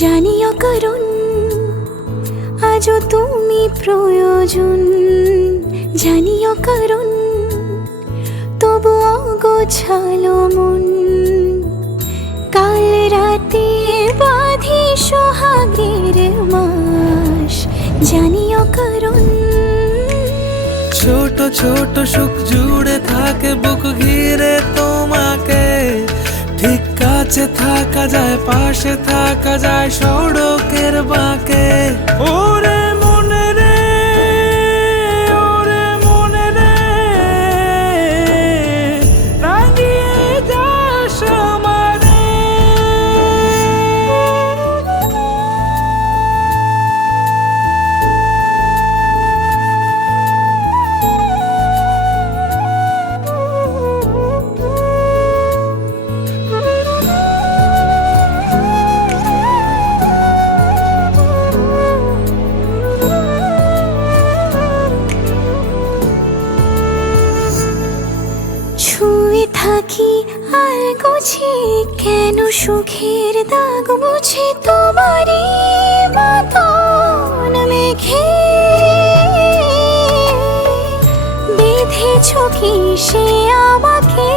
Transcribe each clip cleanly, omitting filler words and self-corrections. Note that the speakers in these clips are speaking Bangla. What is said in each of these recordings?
জানিও কারণ আজও তুমি প্রয়োজন, জানিও কারণ তবু অগোছালো মন। কাল রাতে বাঁধি সোহাগের মাস, জানিও কারণ ছোট ছোট সুখ জুড়ে থাকে বুক ঘিরে তোমাকে। ঠিক কাছে থাকা যায়, পাশে থাকা যায় সড়কের বাঁকে। ওরে মনে রে, ওরে মনে রে, রাঙিয়ে যাস আমারে। ছুঁয়ে থাকি আর গুছি কেন সুখের দাগ মুছে তোমারই মতন মেঘে বেঁধেছ কি সে আমাকে।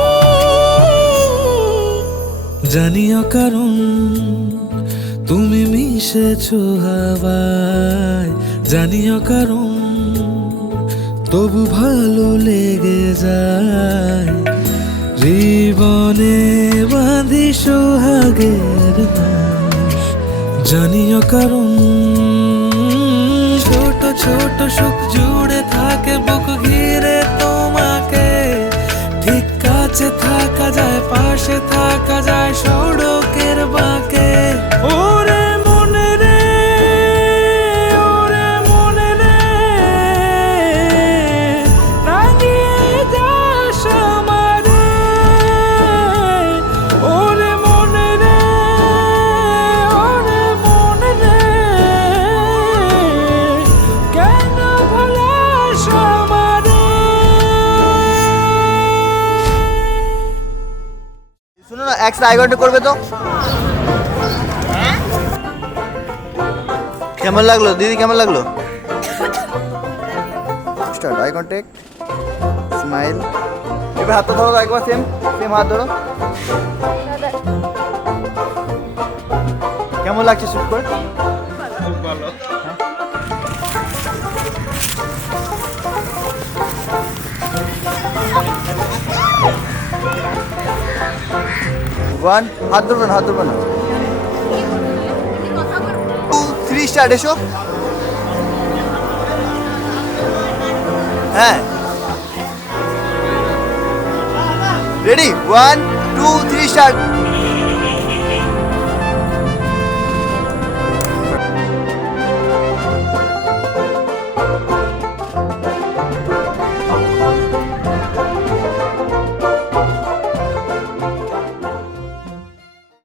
জানিও কারণ তুমি মিশেছো হাওয়ায়, জানিও কারণ তবু ভালো লেগে যায়। জীবনে বাঁধি সোহাগের মাস, জানিও কারণ ছোট ছোট সুখ জুড়ে থাকে বুক ঘিরে তোমাকে। ঠিক কাছে থাকা যায়, পাশে থাকা যায় সড়কের বাঁকে। ওরে মনে রে, ওরে মনে রে, রাঙিয়ে যাস আমারে। ওরে মনে রে, ওরে মনে রে, কেন ভোলাস আমারে। শুনো না, এক আই কন্ট্যাক্ট করবে তো? কেমন লাগলো দিদি, কেমন লাগলো? Start, eye contact, smile. এবার হাতটা ধরো, একবার সেম সেম হাত ধরো। কেমন লাগছে শুট করে? খুব ভালো। 1 হাত ধরবে না, হাত ধরবে না। 2 3 স্টার্ট, এসো। হ্যাঁ রেডি, 1 2 3 স্টার্ট।